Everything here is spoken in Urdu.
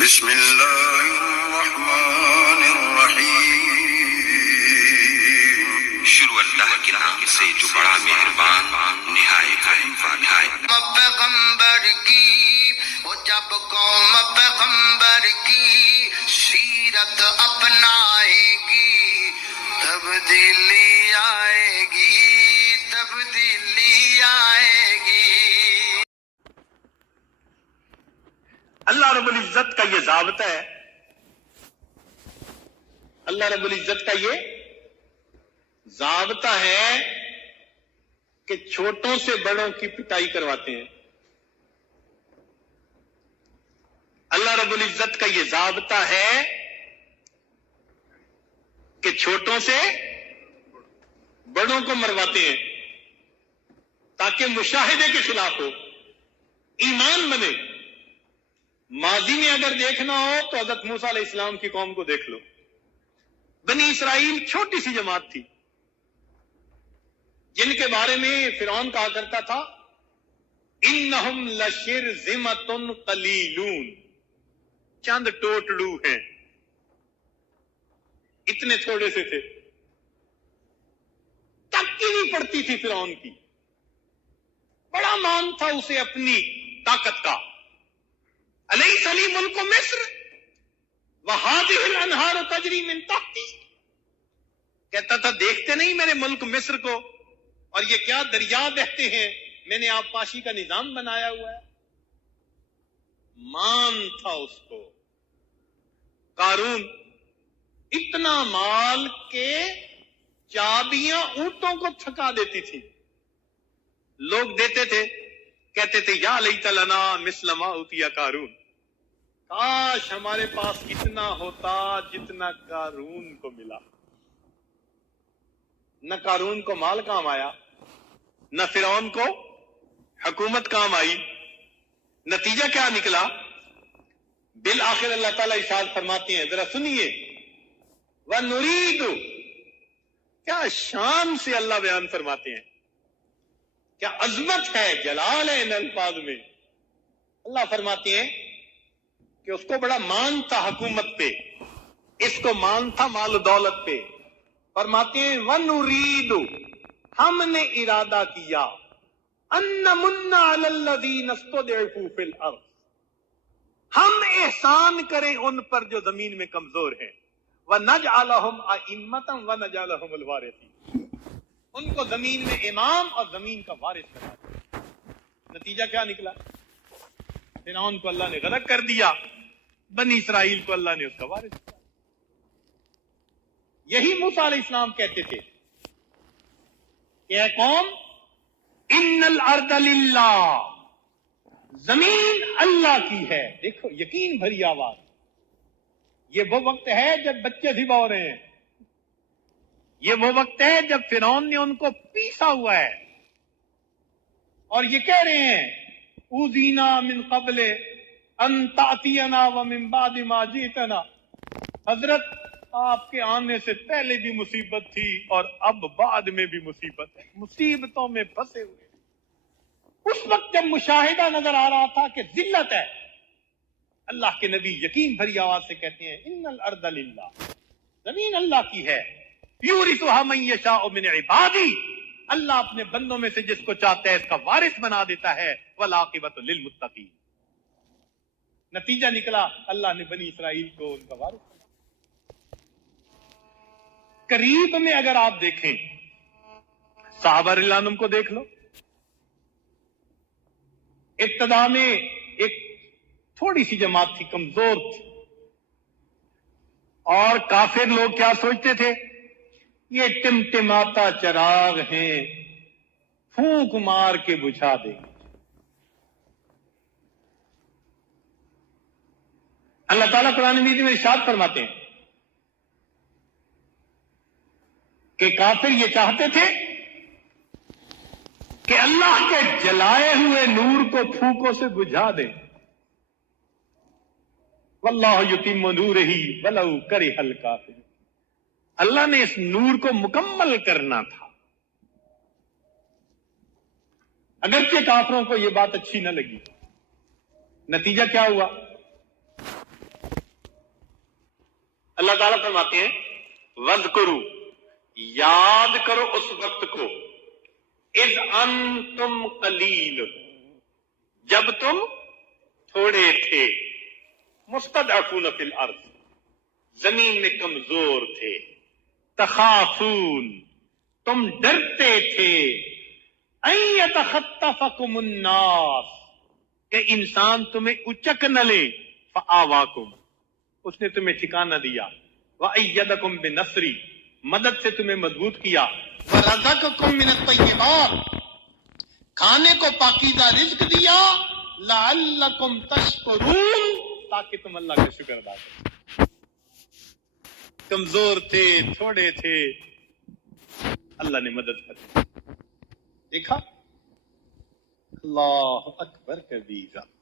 بسم اللہ الرحمن الرحیم۔ شروع اللہ کے نام سے جو بڑا مہربان نہایت رحم والا ہے۔ پیغمبر کی وہ جب قوم پیغمبر کی سیرت اپنائے گی تبدیلی آئے گی، تبدیلی آئے گی۔ اللہ رب العزت کا یہ ضابطہ ہے، اللہ رب العزت کا یہ ضابطہ ہے کہ چھوٹوں سے بڑوں کی پٹائی کرواتے ہیں۔ اللہ رب العزت کا یہ ضابطہ ہے کہ چھوٹوں سے بڑوں کو مرواتے ہیں تاکہ مشاہدے کے خلاف ہو، ایمان بنے۔ ماضی میں اگر دیکھنا ہو تو حضرت موسیٰ علیہ السلام کی قوم کو دیکھ لو۔ بنی اسرائیل چھوٹی سی جماعت تھی جن کے بارے میں فرعون کہا کرتا تھا انہم لشرذمۃ قلیلون، چند ٹوٹڑو ہیں، اتنے تھوڑے سے تھے، تکی نہیں پڑتی تھی فرعون کی، بڑا مان تھا اسے اپنی طاقت کا۔ الیس لی ملک مصر وہذہ الانہار تجری من تحتی، کہتا تھا دیکھتے نہیں میرے ملک مصر کو، اور یہ کیا دریا بہتے ہیں، میں نے آبپاشی کا نظام بنایا ہوا ہے۔ مان تھا اس کو۔ قارون اتنا مال کے چابیاں اونٹوں کو تھکا دیتی تھی، لوگ دیتے تھے، کہتے تھے یا لیت لنا مثل ما اوتی قارون، کاش ہمارے پاس اتنا ہوتا جتنا قارون کو ملا۔ نہ قارون کو مال کام آیا، نہ فرعون کو حکومت کام آئی، نتیجہ کیا نکلا؟ بالآخر اللہ تعالیٰ ارشاد فرماتے ہیں، ذرا سنیے، وَنُرِيدُ، کیا شان سے اللہ بیان فرماتے ہیں، کیا عظمت ہے، جلال ہے ان الفاظ میں۔ اللہ فرماتے ہیں کہ اس کو بڑا مان تھا حکومت پہ، اس کو مان تھا مال و دولت پہ۔ فرماتے ہیں وَنُرِيدُ، ہم نے ارادہ کیا، أَن نَمُنَّ عَلَى الَّذِينَ اسْتُضْعِفُوا فِي الْأَرْضِ، ہم احسان کریں ان پر جو زمین میں کمزور ہیں، وَنَجْعَلَهُمْ أَئِمَّةً وَنَجْعَلَهُمُ الْوَارِثِينَ، ان کو زمین میں امام اور زمین کا وارث بنا دیا۔ نتیجہ کیا نکلا؟ فرعون کو اللہ نے غرق کر دیا، بنی اسرائیل کو اللہ نے اس کا وارث کیا۔ یہی موسیٰ علیہ السلام کہتے تھے کہ اے قوم ان الارض للہ، زمین اللہ کی ہے۔ دیکھو یقین بھری آواز، یہ وہ وقت ہے جب بچے ذبح ہو رہے ہیں، یہ وہ وقت ہے جب فرعون نے ان کو پیسا ہوا ہے، اور یہ کہہ رہے ہیں اوذینا من قبل ان تأتینا ومن بعد ما جئتنا، حضرت آپ کے آنے سے پہلے بھی مصیبت تھی اور اب بعد میں بھی مصیبت ہے، مصیبتوں میں پھنسے ہوئے۔ اس وقت جب مشاہدہ نظر آ رہا تھا کہ ذلت ہے، اللہ کے نبی یقین بھری آواز سے کہتے ہیں ان الارض للہ، زمین اللہ کی ہے، یورثها من یشاء من عبادی، اللہ اپنے بندوں میں سے جس کو چاہتا ہے اس کا وارث بنا دیتا ہے، والعاقبۃ للمتقین۔ نتیجہ نکلا اللہ نے بنی اسرائیل کو ان کا وارث بنا۔ قریب میں اگر آپ دیکھیں صحابہ رضی اللہ عنہم کو دیکھ لو، ابتدا میں ایک تھوڑی سی جماعت تھی، کمزور تھی، اور کافر لوگ کیا سوچتے تھے، یہ ٹمٹماتا چراغ ہیں، پھونک مار کے بجھا دیں گے۔ اللہ تعالیٰ قرآن مجید میں ارشاد فرماتے ہیں کہ کافر یہ چاہتے تھے کہ اللہ کے جلائے ہوئے نور کو پھونکوں سے بجھا دیں، واللہ یتم نورہ ولو کرہ الکافرون، اللہ نے اس نور کو مکمل کرنا تھا، اگرچہ کافروں کو یہ بات اچھی نہ لگی۔ نتیجہ کیا ہوا؟ اللہ تعالیٰ فرماتے ہیں وَاذْكُرُوا، یاد کرو اس وقت کو، اذ انتم قلیل، جب تم تھوڑے تھے، مستضعفون فی الارض، زمین میں کمزور تھے، تخافون، تم ڈرتے تھے، ان یتخطفکم الناس، کہ انسان تمہیں اچک نہ لے، فآواکم، اس نے تمہیں ٹھکانہ دیا، وأیدکم بنصری، مدد سے تمہیں مضبوط کیا، ورزقکم من الطیبات، کھانے کو پاکیزہ رزق دیا، لعلکم تشکرون، تاکہ تم اللہ کا شکر ادا کرو۔ کمزور تھے، تھوڑے تھے، اللہ نے مدد کر دی۔ دیکھا، اللہ اکبر کبیرہ۔